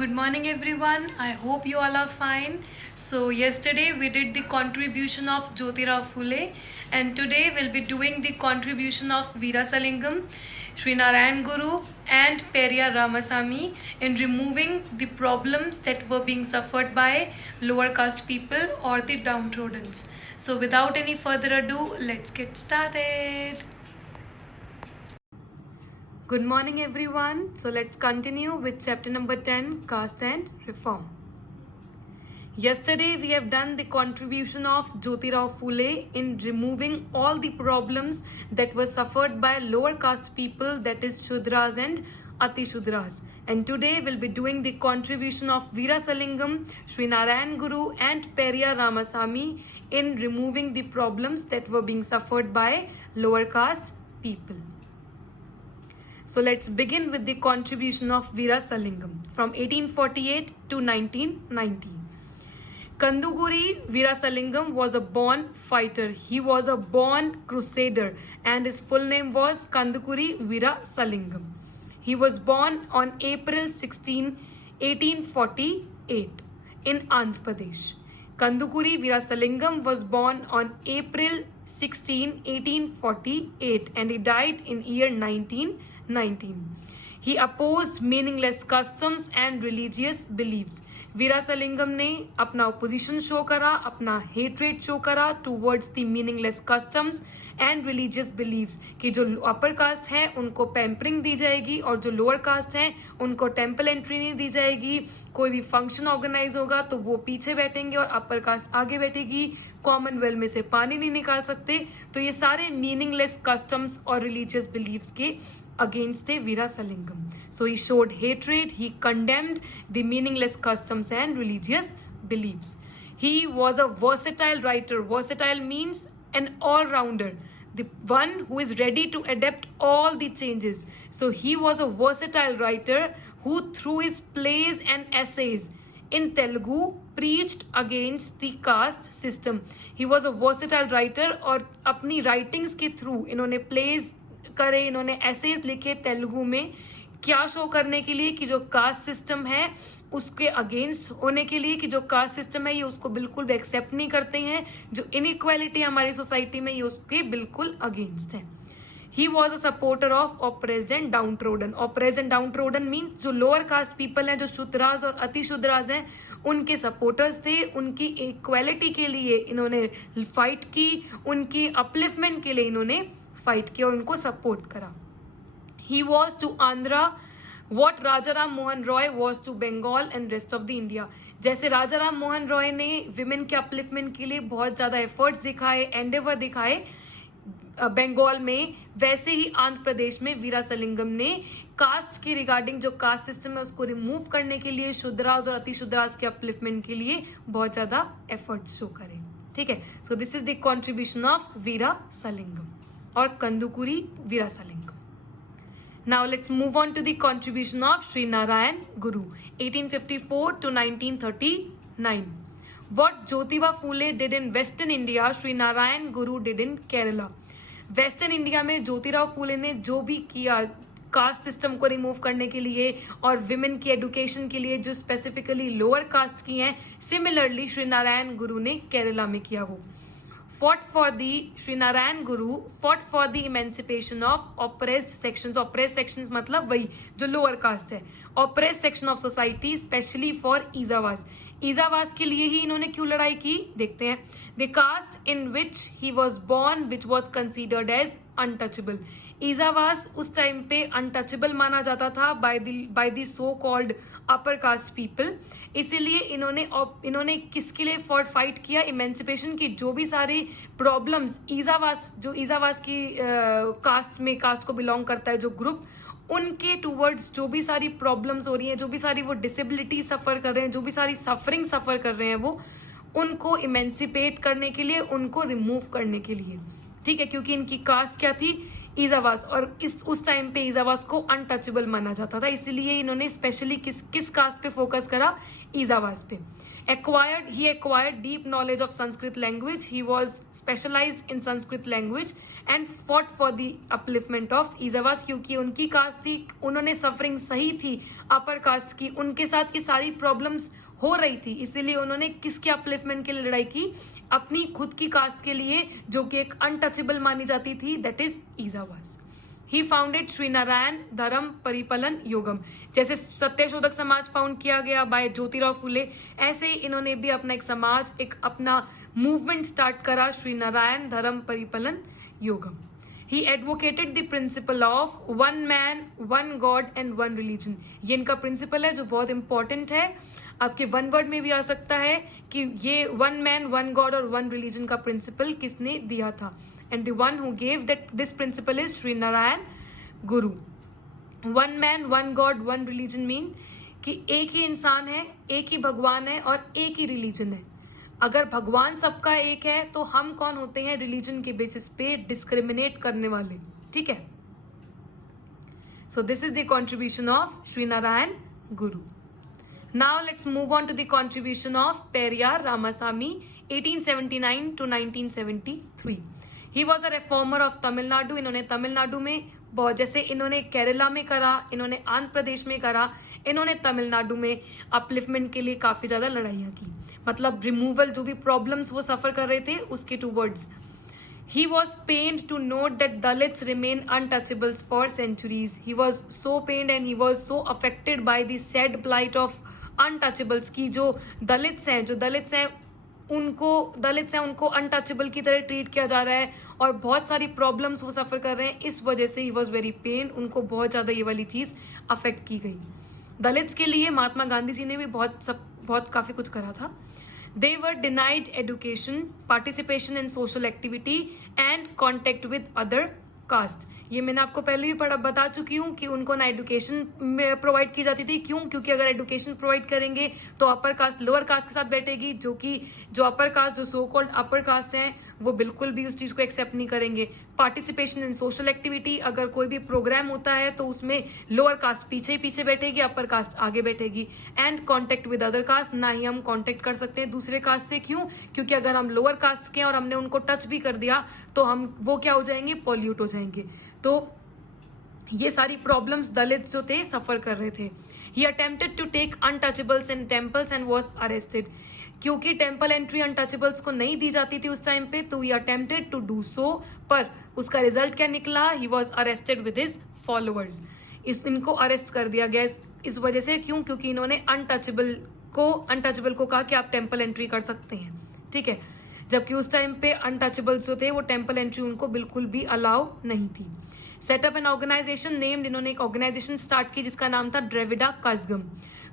Good morning, everyone. I hope you all are fine. So, yesterday we did the contribution of Jyotirao Phule, and today we'll be doing the contribution of Veerasalingam, Sri Narayan Guru, and Periyar Ramasamy in removing the problems that were being suffered by lower caste people or the downtrodden. So, without any further ado, let's get started. Good morning, everyone. So let's continue with chapter number 10, Caste and Reform. Yesterday we have done the contribution of Jyotirao Phule in removing all the problems that were suffered by lower caste people, that is Shudras and Ati Shudras. And today we'll be doing the contribution of Veerasalingam, Sri Narayan Guru and Periyar Ramasamy in removing the problems that were being suffered by lower caste people. So let's begin with the contribution of Veerasalingam from 1848 to 1990. Kandukuri Veerasalingam was a born fighter. He was a born crusader and his full name was Kandukuri Veerasalingam. He was born on April 16, 1848 in Andhra Pradesh. Kandukuri Veerasalingam was born on April 16, 1848 and he died in year 1919. He opposed meaningless customs and religious beliefs. वीरासलिंगम ने अपना opposition show करा, अपना hatred show करा towards the meaningless customs and religious beliefs कि जो upper caste है उनको pampering दी जाएगी और जो लोअर कास्ट है उनको टेम्पल एंट्री नहीं दी जाएगी. कोई भी फंक्शन ऑर्गेनाइज होगा तो वो पीछे बैठेंगे और अपर कास्ट आगे बैठेगी. कॉमनवेल्थ में से पानी नहीं निकाल सकते. तो ये सारे मीनिंगलेस कस्टम्स और रिलीजियस बिलीव्स के against the Veerasalingam. So he showed hatred, he condemned the meaningless customs and religious beliefs. He was a versatile writer. Versatile means an all-rounder, the one who is ready to adapt all the changes. So he was a versatile writer who through his plays and essays in Telugu preached against the caste system. He was a versatile writer और अपनी writings के through इन्होंने plays करे, इन्होंने essays लिखे तेलुगु में क्या show करने के लिए कि जो कास्ट सिस्टम है उसके अगेंस्ट होने के लिए कि जो कास्ट सिस्टम है ये उसको बिल्कुल भी एक्सेप्ट नहीं करते हैं. जो इनइक्वालिटी हमारी सोसाइटी में ये उसके बिल्कुल अगेंस्ट है. He was a supporter of oppressed and downtrodden. Oppressed and downtrodden mean जो लोअर कास्ट पीपल हैं, जो शूद्रास और अति शूद्रास हैं, उनके सपोर्टर्स थे. उनकी इक्वालिटी के लिए इन्होंने फाइट की, उनकी अपलिफ्टमेंट के लिए इन्होंने फाइट किया और उनको सपोर्ट करा. He was to Andhra what Raja Ram Mohan Roy was to Bengal and rest of the India. जैसे राजा राम मोहन रॉय ने विमेन के अपलिफ्टमेंट के लिए बहुत ज्यादा एफर्ट्स दिखाए, एंडेवर दिखाए बंगाल में, वैसे ही आंध्र प्रदेश में वीरासलिंगम ने कास्ट की रिगार्डिंग जो कास्ट सिस्टम है उसको रिमूव करने के लिए, शूद्रास और अति शूद्रास के अपलिफ्टमेंट के लिए बहुत ज्यादा एफर्ट्स शो करे. ठीक है. So this is the contribution of Veeresalingam or Kandukuri Veerasalingam. Now let's move on to the contribution of Sri Narayan Guru, 1854 to 1939. What Jyotiba Phule did in Western India, Sri Narayan Guru did in Kerala. Western India में ज्योतिराव फूले ने जो भी किया caste system को remove करने के लिए और विमेन की एजुकेशन के लिए जो स्पेसिफिकली लोअर कास्ट की हैं, सिमिलरली श्री नारायण गुरु ने केरला में किया. वो fought for the Sri Narayan Guru fought for the emancipation of oppressed sections. Oppressed sections मतलब वही जो lower caste है. Oppressed section of society, especially for ईजावास. ईजावास के लिए ही इन्होंने क्यों लड़ाई की देखते हैं. The caste in which he was born, which was considered as untouchable. ईजावास उस टाइम पे अनटचेबल माना जाता था by the so called upper caste people. इसीलिए इन्होंने किसके लिए फाइट किया, इमेंसिपेशन की. जो भी सारी प्रॉब्लम्स ईजावास की कास्ट को बिलोंग करता है जो ग्रुप, उनके टूवर्ड्स जो भी सारी प्रॉब्लम्स हो रही हैं, जो भी सारी वो डिसेबिलिटी सफर कर रहे हैं, जो भी सारी सफरिंग सफर कर रहे हैं, वो उनको इमेंसिपेट करने के लिए, उनको रिमूव करने के लिए. ठीक है. क्योंकि इनकी कास्ट क्या थी, ईजावास, और उस टाइम पे ईजावास को अनटचेबल माना जाता था. इसीलिए इन्होंने स्पेशली किस कास्ट पे फोकस करा, ईजावास पे. He acquired deep knowledge of Sanskrit language. He was specialized in Sanskrit language and fought for the upliftment of Ezhavas, क्योंकि उनकी कास्ट थी, उन्होंने सफरिंग सही थी अपर कास्ट की, उनके साथ की सारी प्रॉब्लम्स हो रही थी, इसीलिए उन्होंने किसके अपलिफ्टमेंट के लिए लड़ाई की, अपनी खुद की कास्ट के लिए जो कि एक अनटचेबल मानी जाती थी, that is Ezhavas. He founded Shri Narayana Dharma Paripalana योगम. जैसे सत्यशोधक समाज फाउंड किया गया बाय ज्योतिराव फुले, ऐसे ही इन्होंने भी अपना एक समाज, एक अपना मूवमेंट स्टार्ट करा, Shri Narayana Dharma Paripalana Yogam. He advocated the principle of one man one God and one religion. ये इनका प्रिंसिपल है जो बहुत इंपॉर्टेंट है, आपके वन गॉड में भी आ सकता है कि ये वन मैन वन गॉड और वन रिलीजन का प्रिंसिपल किसने दिया था. And the one who gave that this principle is Shri Narayana Guru. One man one God one religion mean कि एक ही इंसान है, एक ही भगवान है और एक ही रिलीजन है. अगर भगवान सबका एक है तो हम कौन होते हैं रिलीजन के बेसिस पे डिस्क्रिमिनेट करने वाले. ठीक है. So this is the contribution of Shri Narayana Guru. Now let's move on to the contribution of Periyar Ramasamy 1879 to 1973. He was a reformer of Tamil Nadu. इन्होंने तमिलनाडु में बहुत, जैसे इन्होंने केरला में करा, इन्होंने आंध्र प्रदेश में करा, इन्होंने तमिलनाडु में अपलिफ्टमेंट के लिए काफी ज्यादा लड़ाइयां की, मतलब रिमूवल, जो भी प्रॉब्लम्स वो सफर कर रहे थे उसके towards. He was pained to note that Dalits remain untouchables for centuries. He was so pained and he was so affected by the sad plight of untouchables की जो दलित्स हैं उनको अनटचेबल की तरह ट्रीट किया जा रहा है और बहुत सारी प्रॉब्लम्स वो सफर कर रहे हैं. इस वजह से ही वॉज वेरी पेन, उनको बहुत ज्यादा ये वाली चीज अफेक्ट की गई. दलित्स के लिए महात्मा गांधी जी ने भी बहुत काफी कुछ करा था. They were denied education, participation in social activity and contact with other caste. ये मैंने आपको पहले भी बता चुकी हूँ कि उनको ना एजुकेशन प्रोवाइड की जाती थी. क्यों? क्योंकि अगर एजुकेशन प्रोवाइड करेंगे तो अपर कास्ट लोअर कास्ट के साथ बैठेगी, जो अपर कास्ट, जो सो कॉल्ड अपर कास्ट हैं, वो बिल्कुल भी उस चीज को एक्सेप्ट नहीं करेंगे. पार्टिसिपेशन इन सोशल एक्टिविटी, अगर कोई भी प्रोग्राम होता है तो उसमें लोअर कास्ट पीछे ही पीछे बैठेगी, अपर कास्ट आगे बैठेगी. And contact with other caste, ना ही हम कॉन्टेक्ट कर सकते हैं दूसरे कास्ट से. क्यों? क्योंकि अगर हम लोअर कास्ट के और हमने उनको टच भी कर दिया तो वो क्या हो जाएंगे, पॉल्यूट हो जाएंगे. तो ये सारी प्रॉब्लम्स दलित जो थे सफर कर रहे थे. He attempted to take untouchables in temples and was arrested. क्योंकि टेम्पल एंट्री अनटचेबल्स को नहीं दी जाती थी उस टाइम पे, तो he attempted to do so, पर उसका रिजल्ट क्या निकला, he was arrested with his followers. इनको अरेस्ट कर दिया गया इस वजह से. क्यों? क्योंकि इन्होंने अनटचेबल को कहा कि आप टेम्पल एंट्री कर सकते हैं. ठीक है. जबकि उस टाइम पे अनटचेबल्स जो थे वो टेम्पल एंट्री उनको बिल्कुल भी अलाउ नहीं थी. सेटअप एन ऑर्गेनाइजेशन नेम्ड, इन्होंने एक ऑर्गेनाइजेशन स्टार्ट की जिसका नाम था Dravida Kazhagam,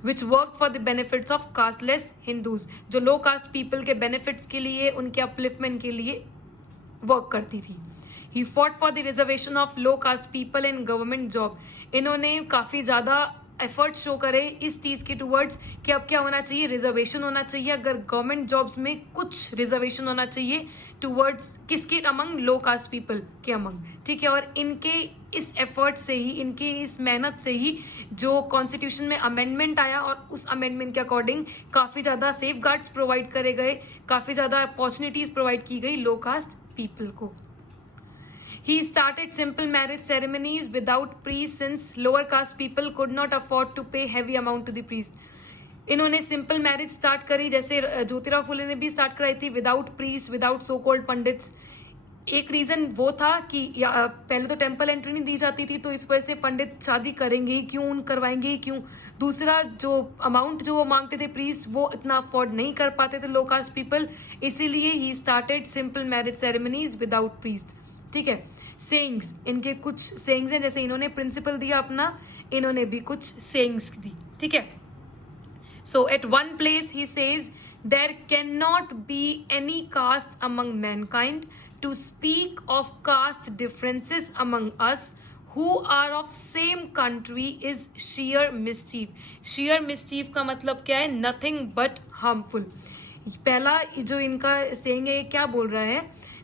which work for the benefits of casteless Hindus, जो लो कास्ट पीपल के बेनिफिट्स के लिए, उनके अपलिफ्टमेंट के लिए वर्क करती थी. He fought for the reservation of low caste people in government job. इन्होंने काफी ज्यादा एफर्ट शो करे इस चीज के टूवर्ड्स कि अब क्या होना चाहिए, रिजर्वेशन होना चाहिए. अगर गवर्नमेंट जॉब्स में कुछ रिजर्वेशन होना चाहिए टूवर्ड्स किसके अमंग, लो कास्ट पीपल के अमंग. ठीक है. और इनके इस एफर्ट से ही, इनकी इस मेहनत से ही जो कॉन्स्टिट्यूशन में अमेंडमेंट आया और उस अमेंडमेंट के अकॉर्डिंग काफी ज्यादा सेफ गार्ड्स प्रोवाइड करे गए, काफी ज्यादा अपॉर्चुनिटीज प्रोवाइड की गई लो कास्ट पीपल को. He started simple marriage ceremonies without priest since lower caste people could not afford to pay heavy amount to the priest. इन्होंने सिंपल मैरिज स्टार्ट करी, जैसे ज्योतिराव फुले ने भी स्टार्ट कराई थी, without priest, without so called pandits. एक reason वो था कि पहले तो टेम्पल एंट्री नहीं दी जाती थी, तो इस वजह से पंडित शादी करेंगे ही क्यों, करवाएंगे ही क्यों. दूसरा, जो अमाउंट जो वो मांगते थे प्रीस्ट, वो इतना अफोर्ड नहीं कर पाते थे लो कास्ट पीपल, इसीलिए he started simple marriage ceremonies without priest. ठीक है. सेइंग्स, इनके कुछ सेइंग्स हैं, जैसे इन्होंने प्रिंसिपल दिया अपना, इन्होंने भी कुछ सेइंग्स दी. ठीक है. So at one place he says, there can not be any caste among mankind. To speak of caste differences among us who are of same country is sheer mischief. sheer mischief का मतलब क्या है, nothing but harmful. पहला जो इनका saying है, क्या बोल रहा है,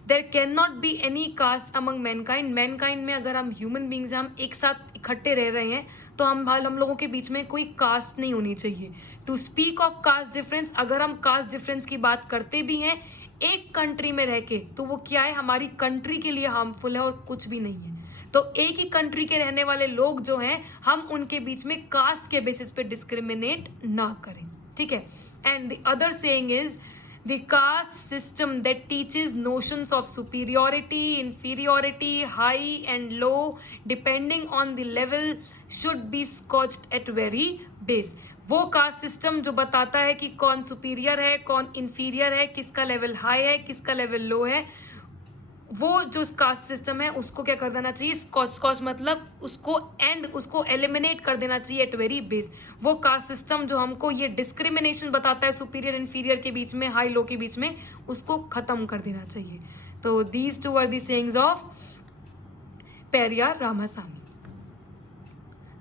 there can not be any caste among mankind. Mankind में अगर हम ह्यूमन बींग्स हैं, हम एक साथ इकट्ठे रह रहे हैं, तो हम लोगों के बीच में कोई कास्ट नहीं होनी चाहिए. To speak of caste difference, अगर हम कास्ट डिफरेंस की बात करते भी हैं, एक कंट्री में रह के, तो वो क्या है, हमारी कंट्री के लिए हार्मफुल है और कुछ भी नहीं है। तो एक ही कंट्री के रहने वाले लोग जो हैं, हम उनके बीच में कास्ट के बेसिस पे डिस्क्रिमिनेट ना करें, ठीक है। And the other saying is the caste system that teaches notions of superiority, inferiority, high and low depending on the level should be scotched at very base. वो कास्ट सिस्टम जो बताता है कि कौन सुपीरियर है, कौन इंफीरियर है, किसका लेवल हाई है, किसका लेवल लो है, वो जो कास्ट सिस्टम है उसको क्या कर देना चाहिए, स्कॉच मतलब उसको एलिमिनेट कर देना चाहिए एट वेरी बेस। वो कास्ट सिस्टम जो हमको ये डिस्क्रिमिनेशन बताता है सुपीरियर इंफीरियर के बीच में, हाई लो के बीच में, उसको खत्म कर देना चाहिए। तो these two are the sayings of Periyar Ramasamy.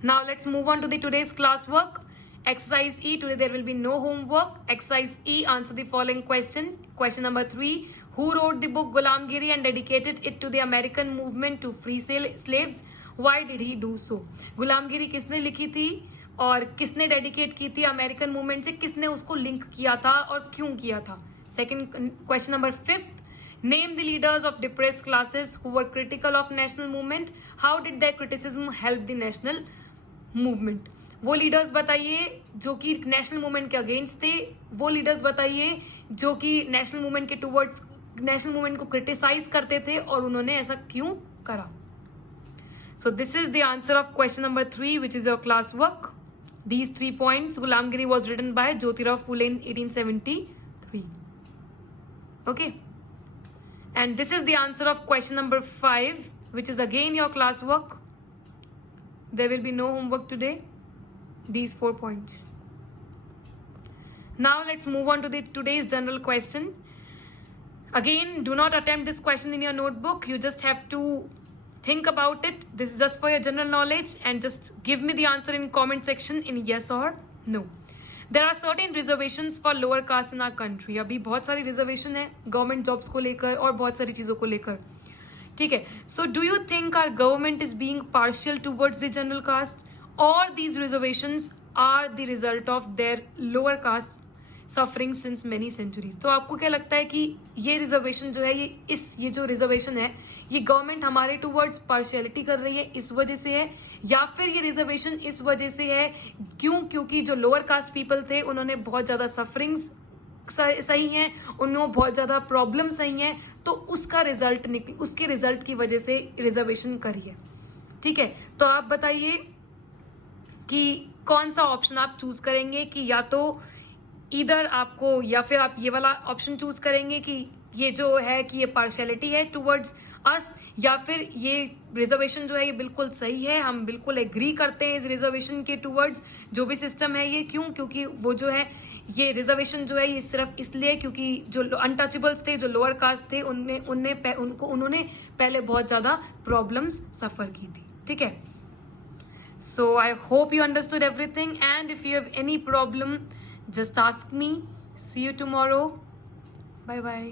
Now let's move on to the today's class work. Exercise E, today there will be no homework. Exercise E, answer the following question. Question number 3. Who wrote the book Gulamgiri and dedicated it to the American movement to free slaves? Why did he do so? गुलामगिरी किसने लिखी थी और किसने dedicate की थी American movement से, किसने उसको लिंक किया था और क्यों किया था? Second question number 5. Name the leaders of depressed classes who were critical of national movement. How did their criticism help the national movement? वो लीडर्स बताइए जो कि नेशनल मूवमेंट के अगेंस्ट थे, वो लीडर्स बताइए जो कि नेशनल मूवमेंट के टुवर्ड्स नेशनल मूवमेंट को क्रिटिसाइज करते थे और उन्होंने ऐसा क्यों करा। So this is the answer of question number 3 which is your class work. These 3 points, Gulamgiri was written by Jyotirao Phule in 1873. Okay, and this is the answer of question number 5 which is again your class work. There will be no homework today. These 4 points. Now let's move on to today's general question. Again, do not attempt this question in your notebook. You just have to think about it. This is just for your general knowledge, and just give me the answer in comment section in yes or no. There are certain reservations for lower caste in our country. अभी बहुत सारी reservation है government jobs को लेकर और बहुत सारी चीजों को लेकर, ठीक है। So do you think our government is being partial towards the general caste, और these reservations are the result of their lower caste suffering since many centuries? तो आपको क्या लगता है कि ये रिजर्वेशन जो है, ये जो रिजर्वेशन है, ये गवर्नमेंट हमारे टुवर्ड्स पार्शियलिटी कर रही है इस वजह से है, या फिर ये रिजर्वेशन इस वजह से है क्योंकि जो लोअर कास्ट पीपल थे उन्होंने बहुत ज्यादा सफरिंग्स सही हैं, उन्होंने बहुत ज्यादा प्रॉब्लम सही हैं, तो उसके रिजल्ट की वजह से रिजर्वेशन करी है, ठीक है। तो आप बताइए कि कौन सा ऑप्शन आप चूज करेंगे, कि या तो इधर आपको, या फिर आप ये वाला ऑप्शन चूज करेंगे कि ये जो है कि ये पार्शियलिटी है टुवर्ड्स अस, या फिर ये रिजर्वेशन जो है ये बिल्कुल सही है, हम बिल्कुल एग्री करते हैं इस रिजर्वेशन के टुवर्ड्स जो भी सिस्टम है ये। क्योंकि वो जो है ये रिजर्वेशन जो है ये सिर्फ इसलिए क्योंकि जो अनटचेबल्स थे, जो लोअर कास्ट थे, उन्होंने पहले बहुत ज्यादा प्रॉब्लम्स सफर की थी, ठीक है। So I hope you understood everything, and if you have any problem just ask me. See you tomorrow. Bye bye.